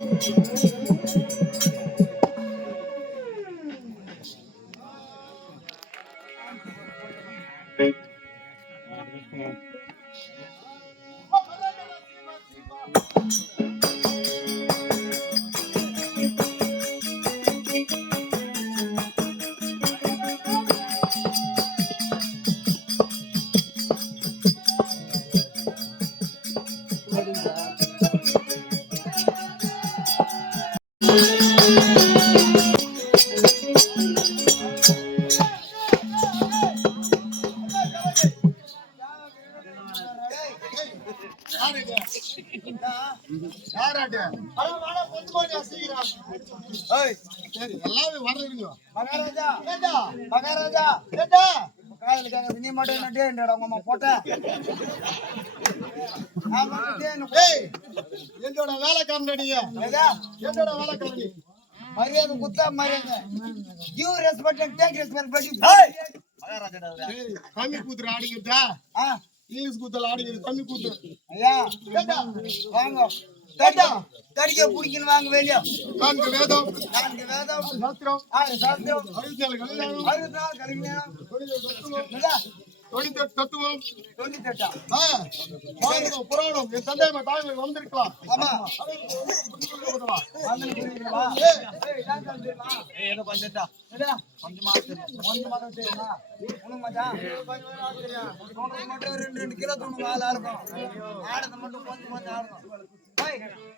நீ மட்டும் போட்ட என்னோட வேலைக்காரன் என்னோட வேலைக்காரன் மரியாதை குத்தா மரியாதை you respect and take respect படி கம்மி கூத்துற ஆடிக்கிறதா இங்கிலீஷ் கூத்தல ஆடிக்கிறது கம்மி கூத்து ஐயா வாங்க தடிக்க குடிக்கணும் வாங்க வெளியே நான்கு வேதம் சாஸ்திரம் தத்துவம் புராணம் என் தந்தை தாய்மொழி வந்திருக்கலாம் ரெண்டு கிலோ தூணு வேலை இருக்கும் ஆடத்தை மட்டும் கொஞ்சம் கொஞ்சம் ஆடணும்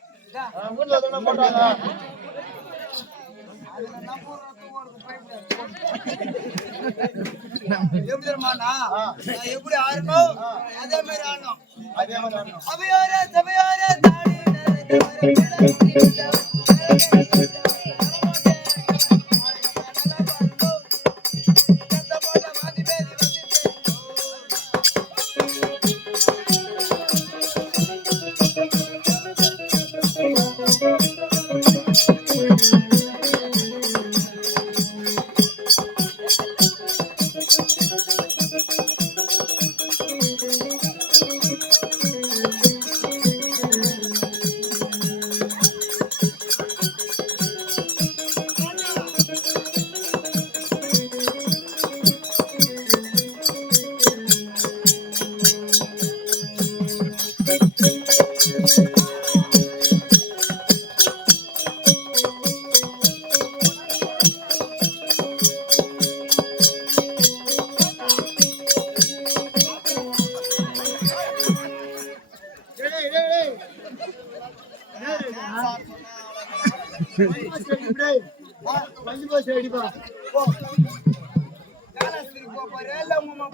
எப்படி ஆடணும் அதே மாதிரி ஆடணும் அவையோர சபையோர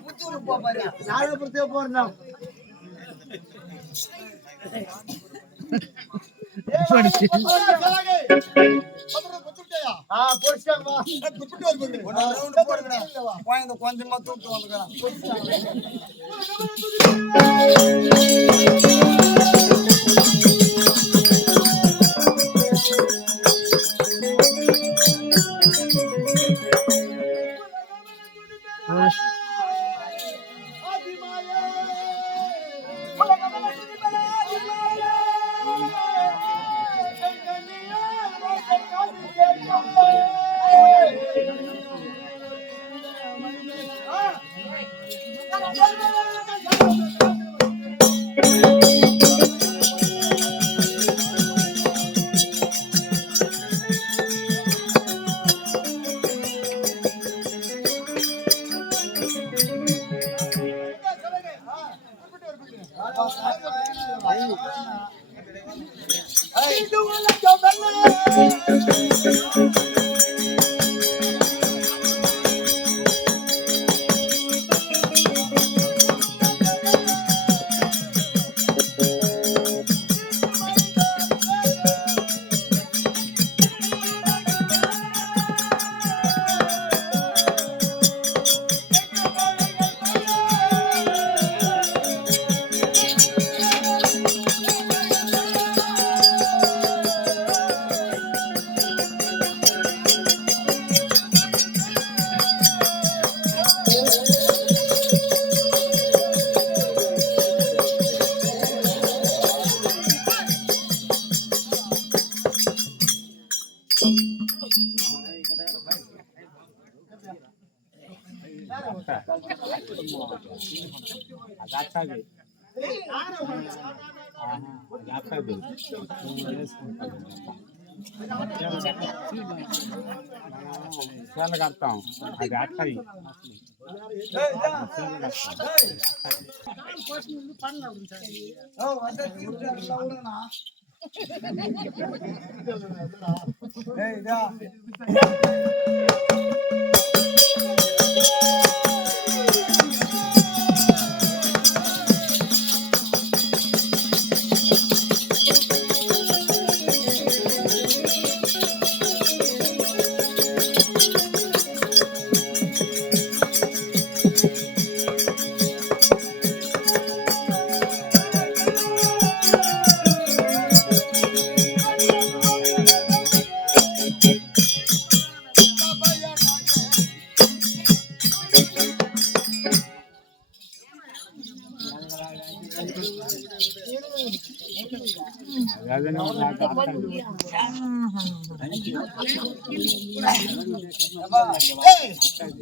புத்தூர் போறேன் கொஞ்சமா தூட்டு வந்துக்கிறான் కడతాం అది అట్టాయి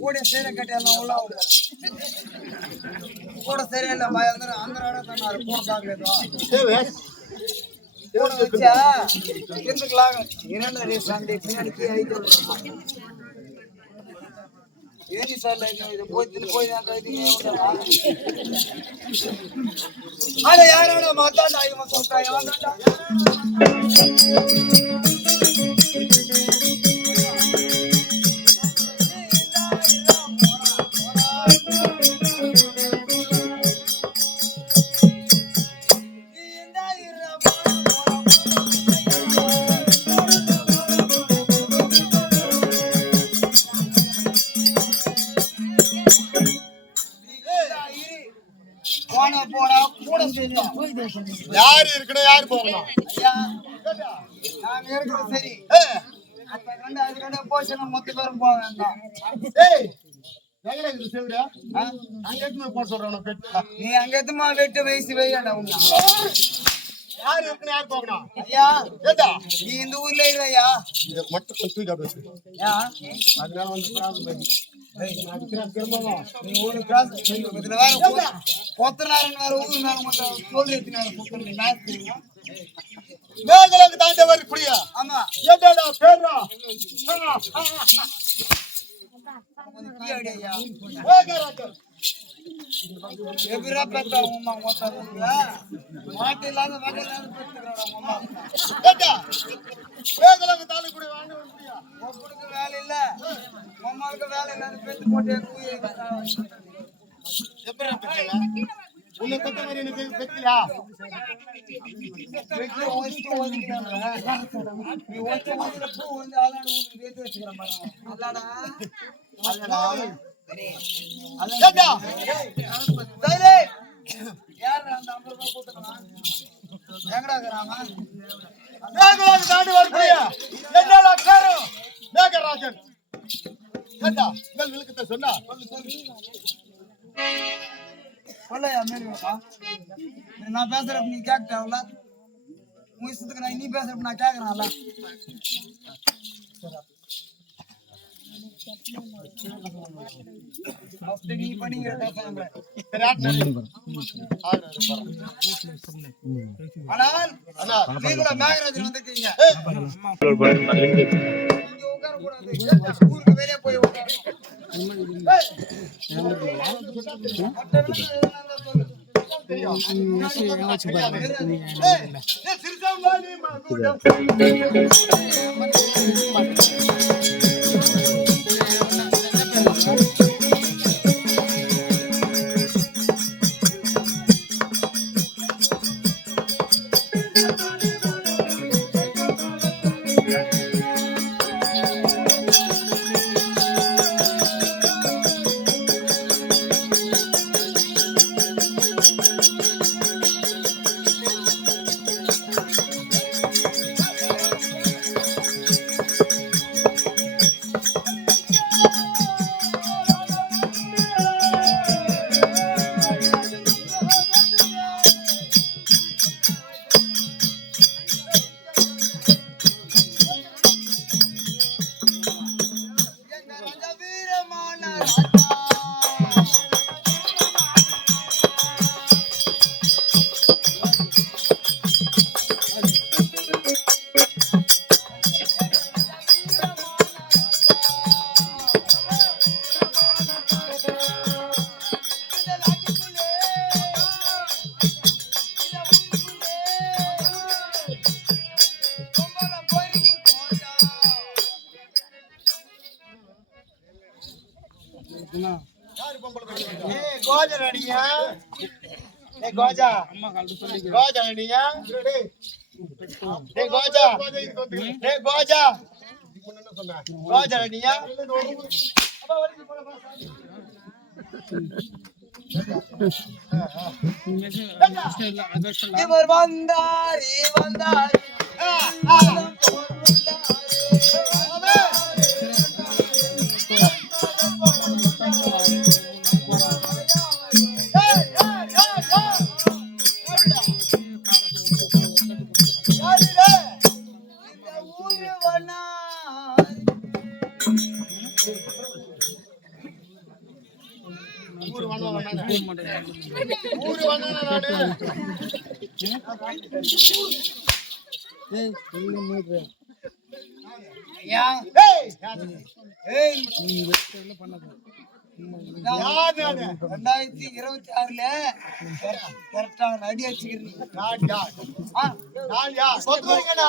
கூட சேர கட்டியெல்லாம் உள்ள கூட சரியில்லை பாய் అందరూ ఆడుతున్నారు కూడా తాగలేదు కూడా వచ్చా ఎందుకు లాగా ఏనన్నా రేపు సండే పిల్లలకి 5 ఎన్నిసార్లు అయినా ఇది పోయినాక అదే యారాడో మాట్లాడ ఐదు మాసం ఉంటాయి யாரு இருக்கணும் யாரு போகணும் நாங்க இருக்கிறோம் சரி அதுக்கண்ட போச்சுன்னா மொத்த பேரும் போக வேண்டாம் நீ அங்க எதுமா வெட்டு வயசு வையாடா உன்ன யாரு இருக்கணும் யாரு போகணும் ஐயா நீ இந்த ஊர்ல இல்லையா மட்டும் அதனால வந்து நீ ஒரு கிராஸ் இதுல வேற கொத்தனாரன் வேற ஊரு மேல மட்டும் தோல் ஏத்தினாரு கொத்தனை மேட்ச் தெரியும் மேகலங்க தாண்டவர் இப்படியா ஆமா ஏடா பேரா ஐயா மேகராஜா எபிரா பெத்தா உம்மா மொத்தல மாட்டி இல்லாத வகையில பெத்துறாடா உம்மா ஏடா மேகலங்க தாலி கூட வாங்க முடியா ஒப்புக்கு வேலை இல்ல அம்மாவுக்கு வேலை இல்ல பெத்து போட்டே கூயே எபிரா பெத்தல உன்னை பெத்த மாதிரி எனக்கு பெத்தலையா பெத்து ஓடிக்கிறாங்க நீ ஓடில பூ வந்து ஆளாட ஊருக்கு ஏத்தி வச்சுக்கற மாதிரி அல்லாடா அல்லாடா ஏடா டேய் யார் அந்த 50 ரூபாய் போட்டுக்கலாம் எங்கடா இருக்கறாங்க மேகலங்க தாண்டவர் இப்படியா என்னடா பேரு மேகராஜன் ஏடா மேல் விளக்கத்தை சொன்னா சொல்லையா மேலுக்கா நான் பேசுறப்ப நீ கேட்கல உன் இஷ்டத்துக்கு நான் நீ பேசுறப்ப நான் கேட்கறேன்ல நீ பண்ணிக்கிறேன் ஆனால் நீங்கள மேகராஜன் வந்திருக்கீங்க இங்க உட்கார கூடாது ஊருக்கு வெளியே போய் உட்காரணும் யாரு பொம்பளை பையன்? ஏய் கோஜா அடியா ஏய் கோஜா கோஜா அடியா டேய், ஏய் கோஜா கோதை இதுக்கு வந்துக்கிறேன். ஏய் கோஜா முன்ன என்ன சொன்ன? கோஜா அடியா அப்பா வலிக்கு போல பாஸ் இவர் வந்தாரி வந்தாரி ஊரு வண்ணானே நானு. ஊரு வண்ணானே நானு. ஏய் ஏய் யார் நானு? 2026ல கரெக்டா அடி அடிச்சுக்கிறீங்க. யார் யார்? நான் யார்? சொத்துவீங்கடா.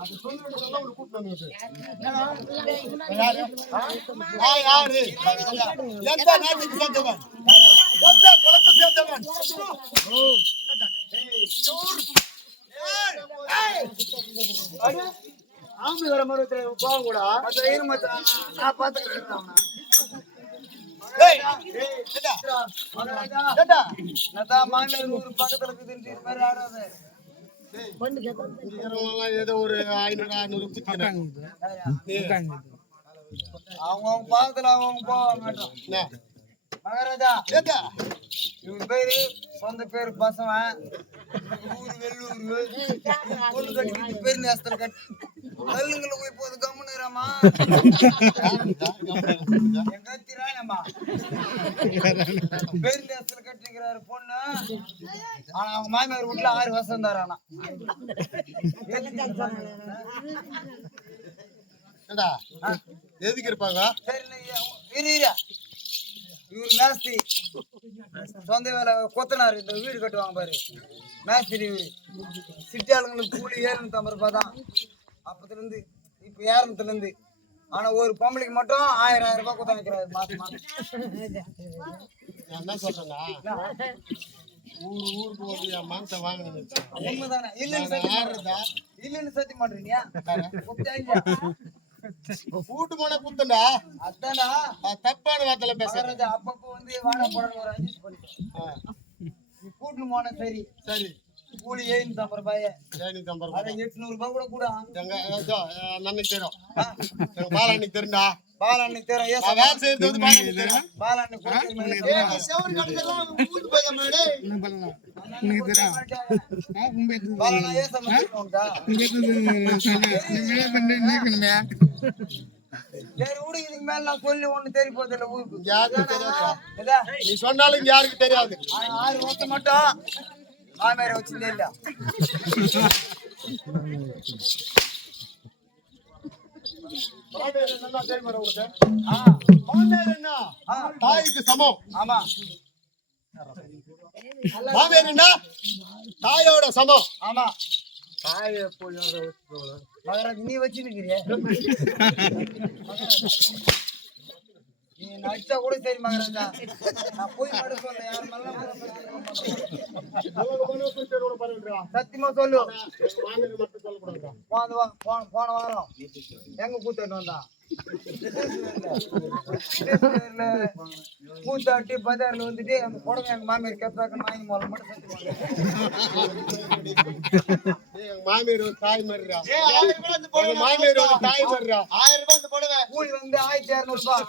அது சொல்லிட்டு சொல்ல உன்னை கூப்பிட்டு வந்து. யாரு? நான் யாரு? எந்த நாட்டுக்கு சேர்ந்தவன்? எந்த குலத்தை சேர்ந்தவன்? ஆம்பளை வர மாதிரி போக கூட நான் பாத்துக்கிறேன். ஏய், ஏடா. ஏடா. மாநில ஊர் பக்கத்துல இருக்குது மாதிரி ஆடாது. இருக்கிறவங்கலாம் ஏதோ ஒரு 500 600 குத்திக்கிறாங்க. அவங்க பாக்கத்துல அவங்க போவாங்க. என்ன? மகாராஜா ஏடா. இவங்க பேரு சொந்த பேரு பசவன் ஊரு வெள்ளூர் பொண்ணு கட்டி பேரு நேசத்துல கட்டி கல்லுங்களை போய் போது கம்முனுறாமா என் கத்திராயம்மா பேரு நேசத்துல கட்டிக்கிறாரு பொண்ணு. ஆனா அவங்க மாமியார் வீட்டுல 6 வருஷம் தரானா. ஏடா. எதுக்கு இருப்பாங்க? சரி இரு இவரு மேஸ்திரி சொந்த வேலை கொத்தனாரு. இந்த வீடு கட்டுவாங்க பாரு மேஸ்திரி இவரு. சிட்டி ஆளுங்களுக்கு கூலி 750 ரூபாய் தான் அப்பத்துல இருந்து இப்ப 200 இருந்து. ஆனா ஒரு பொம்பளைக்கு மட்டும் 1000 ரூபாய் கொடுத்து வைக்கிறாரு மாசம் மாசம். நான் என்ன சொல்றேன்னா, ஊருக்கு வந்து என் மானத்தை வாங்கணும்னு வச்சேன். உண்மைதானே? இல்லைன்னு சத்தி மாட்டீங்க. கூட்டு போன குத்தண்டா. அதானா தப்பான வார்த்தையில பேசுறேன். அப்பப்போ வந்து வாழை போடணும் ஒரு அட்ஜஸ்ட் பண்ணிட்டேன். கூட்டுன்னு போன சரி சரி. கூலி 750 ரூபாய். 750 அட 800 ரூபாய் கூட கூட. எங்க அண்ணனுக்கு தெரியும். எங்க பாலாண்ணிக்கு தெரியும்டா. பாலாண்ணிக்கு தெரியும். நான் வேலை செய்யறது வந்து பாலாண்ணிக்கு தெரியும். பாலாண்ணி செவரு கட்டுறதுலாம் கூட்டு போய் மேடே பாலாண்ணா ஏன் சமைச்சிருக்கோம்டா சரி விடு. இதுக்கு மேல நான் சொல்லி ஒண்ணு தெரிய போதில்லை ஊருக்கு. யாருக்கும் தெரியாது. இதா நீ சொன்னாலும் இங்க யாருக்கும் தெரியாது. 6 வருஷம் மட்டும் மாமியாரை வச்சுட்டே இல்ல. மாமியார் என்னன்னா தெரியுமா உங்களுக்கு? ஆ மாமியார் என்ன? தாய்க்கு சமம். ஆமா மாமியார் என்ன? தாயோட சமம். ஆமா மகராஜ் நீ வச்சு நிக்கிறிய நீ நடிச்சா கூட சரி மகராஜா. நான் போய் மடு சொல்ல யாரு சத்தியமா சொல்லு. மாமியார் மட்டும் சொல்லக்கூடாது. போன வாரம் எங்க கூத்தாட்டு வந்தா கூத்தாட்டி பஜார்ல வந்துட்டு அந்த புடவை எங்க மாமியார் கேட்டாக்க வாங்கி போல மட்டும் சத்தியமா எங்க மாமியார் ஒரு தாய் மாதிரிடா. மாமியார் ஒரு தாய் மாதிரிடா. 1000 ரூபாய் அந்த புடவை கூலி வந்து 1200 ரூபாய்.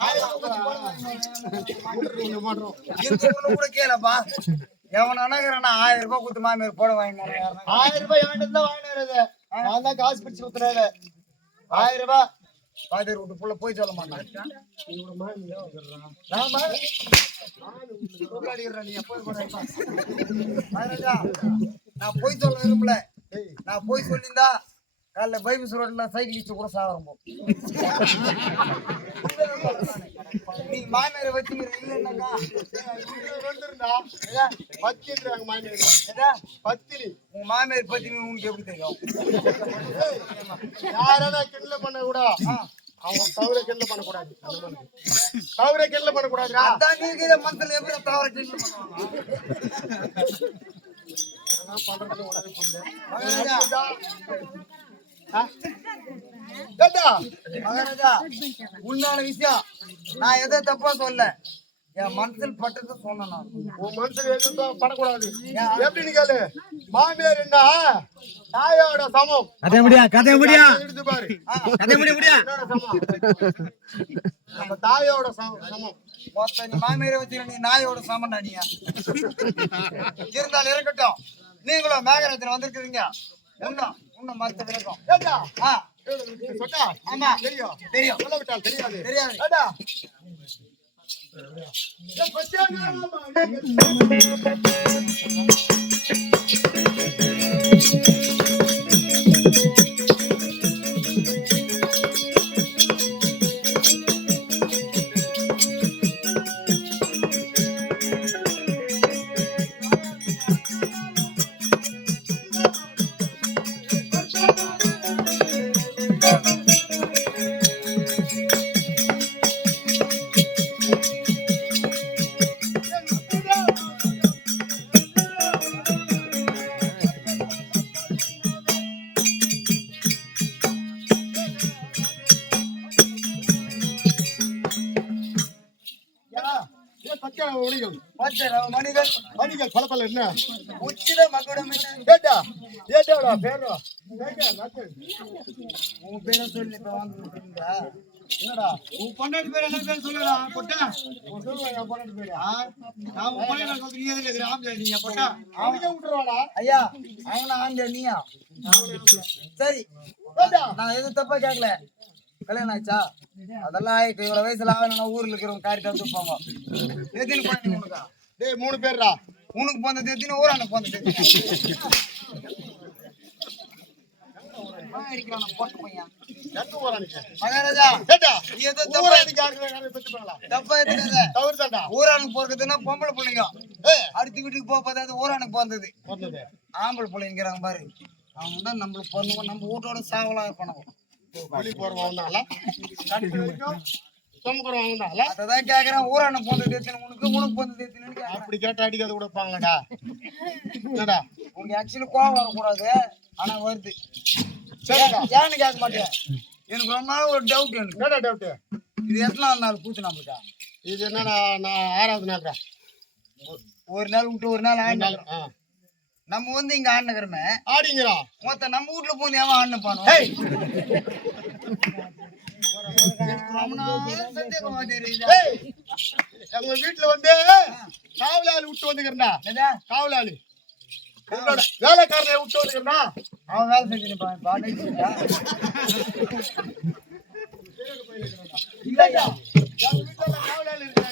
இந்த ஊர்ல கூட கேளப்பா எவன் அணகுறானா 1000 ரூபாய் கொடுத்து மாமியார் புடவை வாங்கி 1000 ரூபாய் என்கிட்ட தான் வாங்கினாரு. நான் தான் காசு பிடிச்சு கொடுத்துறாரு. 1000 ரூபாய் பாதிரி விட்டு புள்ள போய் சொல்ல மாட்டான். நான் போய் சொல்ல விரும்பல. நான் போய் சொல்லியிருந்தா காலைல பைபிள் ரோட்ல சைக்கிள் இச்சு கூட சாகிறோம். நீ மாமியாரை வச்சுக்கிற இல்லைன்னாக்கா பத்தினி உங்க மாமியார் பத்தினி உனக்கு எப்படி தெரியும்? யாராவது கிண்டல பண்ண கூட அவன் தவறை கெல்ல பண்ணக்கூடாது. தவறை கெல்ல பண்ணக்கூடாதுடா. அதான் நீங்க மனசுல எப்படி தவற கிண்டல் பண்ணுவாங்க? நான் பண்றது உடனே புரியுது. மகாராஜா, ஏண்டா மகாராஜா, உண்மையான விஷயம் நான் எதை தப்பா சொல்ல, என் மனசில் பட்டதை சொன்னேன் நான். உன் மனசுல எதுவும் படக்கூடாது. எப்படின்னு கேளு. மாமியார் என்ன தாயோட சமம். கதை முடியா எடுத்து பாரு. கதை முடியா என்னோட சமம். நம்ம தாயோட சமம். மொத்த நீ மாமியாரை வச்சு நீ நாயோட சாமண்டா நீ. இருந்தாலும் இருக்கட்டும், நீங்களும் மேகராஜன் வந்திருக்கிறீங்க. இன்னும் மத்த விளக்கம். ஏண்டா சொட்டா. ஆமா தெரியும் தெரியும். சொல்ல விட்டால் தெரியாது. தெரியாது. ஏண்டா மணிகள் பல என்ன உச்சித மகுடம் ஏண்டா ஏண்டா பேரோ உன் பேரை சொல்லி இப்ப வாங்கிட்டா. என்னடா உன் பொண்டாட்டி பேர் என்ன பேர் சொல்லுடா பொட்டா. சொல்லுவேன் என் பொண்ணு பேரு. நான் உன் பொண்டாட்டி சொல்றேன், நீ எதுல இருக்கிற ஆம்பளை நீங்க பொட்டா. அவனுக்கே விட்டுருவாடா. ஐயா அவன ஆம்பளை நீயா? சரி, ஏண்டா நான் எதுவும் தப்பா கேட்கல. கல்யாணம் ஆச்சா? அதெல்லாம் ஆயிட்டு. இவ்வளவு வயசுல ஆகணும் ஊர்ல இருக்கிறவங்க காரிட்டு வந்துருப்பாங்க. எத்தினு குழந்தைங்க உனக்கா? டேய் 3 பேர்டா. உனக்கு போனது எத்தினு, ஊரானுக்கு போனது எத்தினு? அடிக்கிறான் போட்டு பையன். எங்க ஊரானுக்கு? மகாராஜா, ஏண்டா நீ ஏதோ தப்பா ஊரானுக்கு யாருக்கு பெத்துப்பாங்களா? தப்பா எடுத்துக்காத. தவறுதான்டா. ஊரானுக்கு போறதுன்னா பொம்பளை பிள்ளைங்க. ஏய் அடுத்த வீட்டுக்கு போக பார்த்தாது ஊரானுக்கு பிறந்தது. வந்தது. ஆம்பளை பிள்ளைங்கிறாங்க பாரு. அவங்க தான் நம்மளுக்கு பிறந்தவங்க, நம்ம வீட்டோட சாவலா இருப்பானுங்க. வெளி போறவன் வந்தால கடைசி வரைக்கும் சுமக்குறவன் வந்தால அதான் கேக்குறேன். ஊரானுக்கு போனது எத்தினு உனக்கு, உனக்கு போனது எத்தினு கேக்குறேன். அப்படி கேட்டா அடிக்காது கொடுப்பாங்கடா. என்னடா உனக்கு ஆக்சுவலி கோவம் வரக்கூடாது, ஆனா வருது. சரிடா. ஏன்னு கேட்க மாட்டேன். எனக்கு ரொம்ப நாள் ஒரு டவுட். எனக்கு என்னடா டவுட்? இது எத்தனாவது நாள் பூச்சி நம்மளுக்கா? இது என்னடா நான் 6வது நாள்டா. ஒரு நாள் விட்டு ஒரு நாள் ஆடினாலும் ஆ நம்ம வந்து இங்க ஆடினக்கிறமே ஆடிங்கறான். மொத்த நம்ம வீட்டுல போய் ஏன் ஆடின பானோம்? ஏய் சந்தேகமா தெரியுதா? ஏய் எங்க வீட்ல வந்து காவலாளி விட்டு வந்துக்கிறேன்டா. என்னதா? காவலாளி என்னோட வேலைக்காரனை விட்டு வந்துக்கிறேன்டா. அவன் வேலை செஞ்சு பாட்டு இல்லையா? எங்க வீட்ல காவலாளி இருக்காங்க.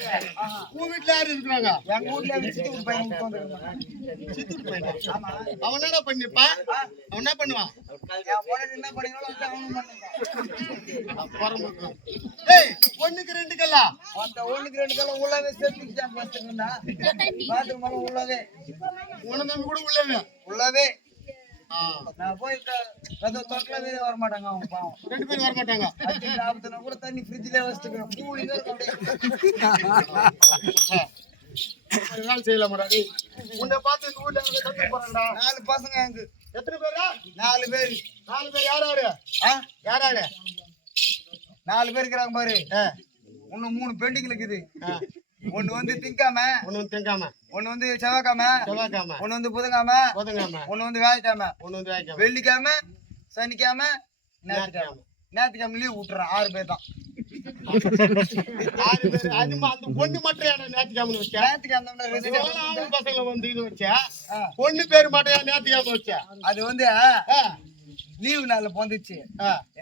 உன் வீட்ல யாரு இருக்காங்க? எங்க வீட்டுல வச்சுட்டு ஒரு பையன் விட்டு வந்துருக்கான். சித்தூர் பையனா? அவன் என்னடா பண்ணிப்பான்? அவன் என்ன பண்ணுவான்? என் பொண்ணு என்ன பண்ணீங்களோ அதை அவனும் பண்ணுவான். பரமக்கு. ஏய் ஒண்ணுக்கு 2 கல்லா. மொத்த ஒண்ணுக்கு 2 காலம் உள்ளவே சேர்த்துக்கிட்டான் பார்த்துக்கா. பாத்ரூம் உள்ளவே உன நம்பி கூட உள்ளவே. உள்ளவே ஆ நான் போய் கதவு தொட்டல வேற வர மாட்டாங்க அவங்க பாவம். 2 பேர் வர மாட்டாங்க. ஆபத்துனா கூட தண்ணி ஃப்ரிட்ஜ்ல வச்சிருக்கேன். கூலிங்க வேலை செய்யலாமாடா நீ? உன்னை பார்த்து இந்த ஊர்ல இருந்து கத்து போறாங்கடா. 4 பசங்க அங்க. எத்தனை பேரா? 4 பேர். 4 பேர் யார் யாரு? யார் யாரு? 4 பேர் இருக்கிறாங்க பாரு. இன்னும் 3 பெண்டிங் இருக்குது. ஒன்னு வந்து திங்காம, ஒன்னு திங்காம, ஒன்னு வந்து செவ்வாய்க்காம, ஒன்னு வந்து புதன்காம, ஒன்னு வந்து வியாழக்கிழமை, வெள்ளிக்கிழமை, சனிக்கிழமை, ஞாயிற்றுக்கிழமை லீவ் விட்டுறேன். 6 பேர் தான். 6 பேர். அந்த பொண்ணு மட்டும் ஏன் ஞாயிற்றுக்கிழமை வச்சா? ஞாயிற்றுக்கிழமை பசங்களை வந்து இது வச்சா பொண்ணு பேரு மட்டும் ஏன் ஞாயிற்றுக்கிழமை வச்சா? அது வந்து லீவு நாள்ல போந்துச்சு.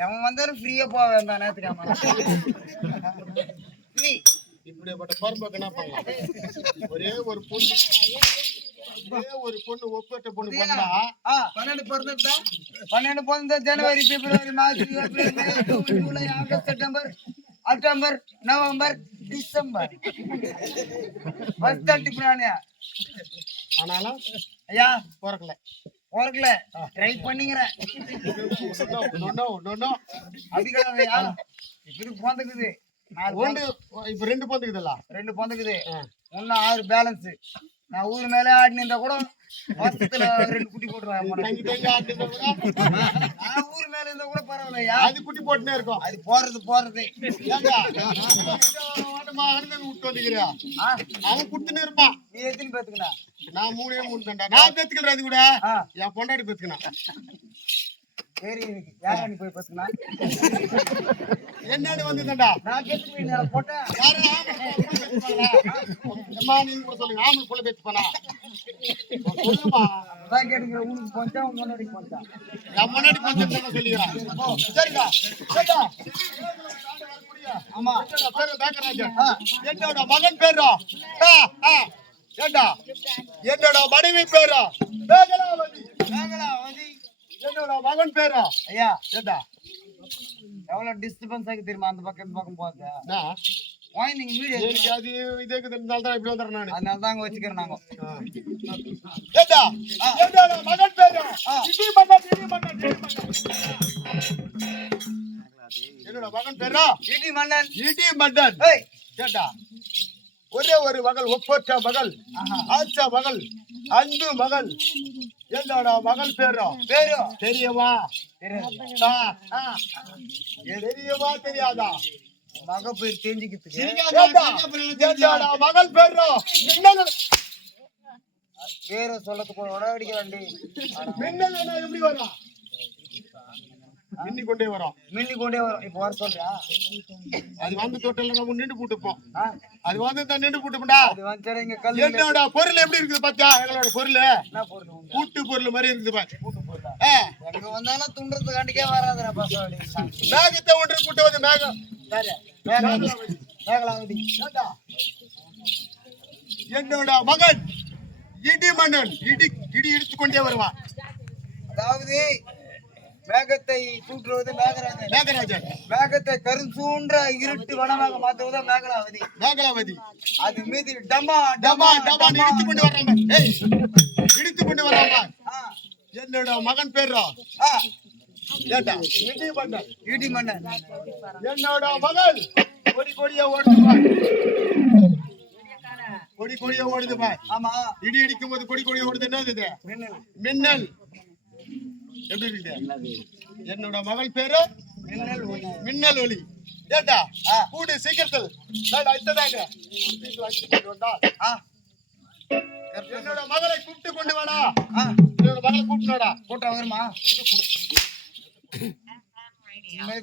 அவன் வந்தாலும் ஃப்ரீயா போக வேண்டாம் ஞாயிற்றுக்கிழமை. இப்படிப்பட்ட பரம்புக்கு என்ன பண்ணலாம்? ஒரே ஒரு பொண்ணு ஒப்பேட்ட பொண்ணு பண்ணா 12 பிறந்தா ஜனவரி, பிப்ரவரி, மார்ச், ஏப்ரல், மே, ஜூன், ஜூலை, ஆகஸ்ட், செப்டம்பர், அக்டோபர், நவம்பர், டிசம்பர். ஃபர்ஸ்ட் அட்டிப்ரானே. ஆனாலும் ஐயா பொறக்கல ட்ரை பண்ணிக்கிறேன். நோ அதுக்காகயா இது பொந்துக்குது 4 ஒன்று இப்ப 2 பொந்துக்குதுல்ல 2 பொந்துக்குது இன்னும் 6 பேலன்ஸ். நான் ஊர் மேலே ஆடி நின்றா கூட வருஷத்துல 2 குட்டி போட்டுருவேன். நான் ஊர் மேல இருந்தா கூட பரவாயில்லையா, அது குட்டி போட்டுனே இருக்கும். அது போறது ஏண்டா அண்ணன் விட்டு வந்துக்கிறியா? அவன் குடுத்துனே இருப்பான். நீ எத்தனை பேத்துக்குண்ணா? நான் 3 தான்டா. நான் பெத்துக்கிறேன். அது கூட என் பொண்டாட்டி பெத்துக்கணும். சரி இருக்கு யாரா நீ போய் பேசுனா என்னடி வந்துடா? நான் கேட்டு போய் நான் போட்டேன். யாரு அம்மா நீங்க கூட சொல்லுங்க. ஆம்பளை புள்ள பேச்சு போனா சொல்லுமா? அதான் கேட்டுக்கிற உனக்கு கொஞ்சம் முன்னாடி கொஞ்சம் என் முன்னாடி கொஞ்சம் சொல்லிக்கிறேன். சரிடா சரிடா. ஆமா பேரு பேக்கராஜன். என்னோட மகன் பேரா? ஏண்டா என்னோட மனைவி பேரா? மேகலாவதி. மேகலாவதி என்னோட மகன் பேரா? ஐயா ஏண்டா எவ்வளவு டிஸ்டர்பன்ஸ் ஆகி தெரியுமா? அந்த பக்கம் இந்த பக்கம் போகுது. நீங்க வீடியோ எனக்கு அது இதுக்குனால தான் இப்படி வந்துடுறேன் நான். அதனால தான் அங்க வச்சுக்கிறேன் நாங்க. ஏண்டா என்னோட மகன் பேரா? இடி மன்னன். என்னோட மகன் பேரா? இடி மன்னன். இடி மன்னன். ஏய் ஏண்டா ஒரே ஒரு மகள், ஒப்பற்ற மகள், ஆச்சா மகள், அன்பு மகள். என்னோட மகள் பேரா? பேரு தெரியுமா? தெரியுமா தெரியாதா? மக பேர் தெரிஞ்சுக்கிறதுக்கு என்னோட மகள் பேரா? பேரை சொல்லத்துக்கு உடவடிக்க வேண்டி மின்னல் எப்படி வரும்? மின்னி கொண்டே வரும். இப்ப வர சொல்றியா? அது வந்து தொட்டல நம்ம நின்று போட்டுப்போம். அது வந்து தான் நின்று போட்டுப்போம்டா. அது வந்து இங்க கல்லு. என்னோட பொருள் எப்படி இருக்குது பாத்தியா? எங்களோட பொருள் என்ன பொருள்? கூட்டு பொருள் மாதிரி இருக்குது பாரு. கூட்டு பொருள். எங்க வந்தாலும் துன்றதுக்காண்டிக்கே வராதுடா பசவாடி. மேகத்தை ஒன்று கூட்டுவது மேகம். சரி மேகலாவதி. என்னோட மகன் இடி மன்னன். இடி இடித்துக்கொண்டே வருவான். அதாவது மேகத்தை தூற்றுவது மேகராஜன். மேகத்தை கருஞ்சூன்ற இருட்டு வனமாக மாற்றுவது மேகலாவதி. அது மீது டமா டமா டமா இடித்துக்கொண்டு வர்றான். இடித்துக்கொண்டு வர்றான். என்னோட மகன் பேரா? இடி மன்னன். என்னோட மகள் கொடி கொடியா ஓடுது பாய். கொடி கொடியா ஓடுது பாய். ஆமா இடி இடிக்கும் போது கொடி கொடியா ஓடுது. என்னது? மின்னல். எப்படி இருக்குது? என்னோட மகள் பேரு மின்னல் ஒளி. ஏண்டா கூடு சீக்கிரத்தில் என்னோட மகளை கூப்பிட்டு கொண்டு வாடா. என்னோட மகளை கூப்பிட்டுடா. கூட்ட வருமா?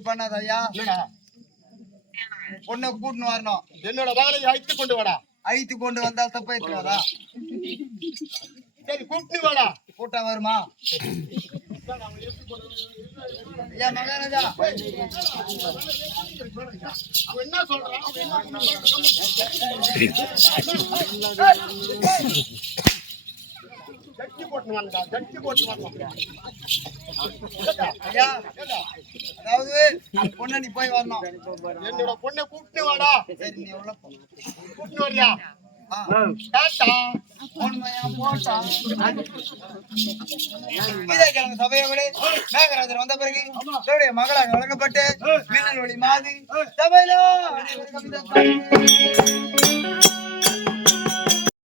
பண்ணாத ஐயா. பொண்ணை கூட்டுன்னு வரணும். என்னோட மகளை அழைத்து கொண்டு வாடா. அழைத்து கொண்டு வந்தால் தப்பா இருக்கிறதா? சரி கூப்பிட்டு வாடா. கூட்டம் வருமா? ஐயா மகாராஜா அவன் என்ன சொல்றான்? ஜட்டி போட்டு வாங்க. ஐயா அதாவது பொண்ணை நீ போய் வரணும். என்னோட பொண்ணை கூப்பிட்டு வாடா. சரி நீ எவ்வளவு கூப்பிட்டு வரியா? சபையை விட மேகராஜர் வந்த பிறகு மகளாக வழங்கப்பட்டு மின்னல் ஒளி மாறி சபையில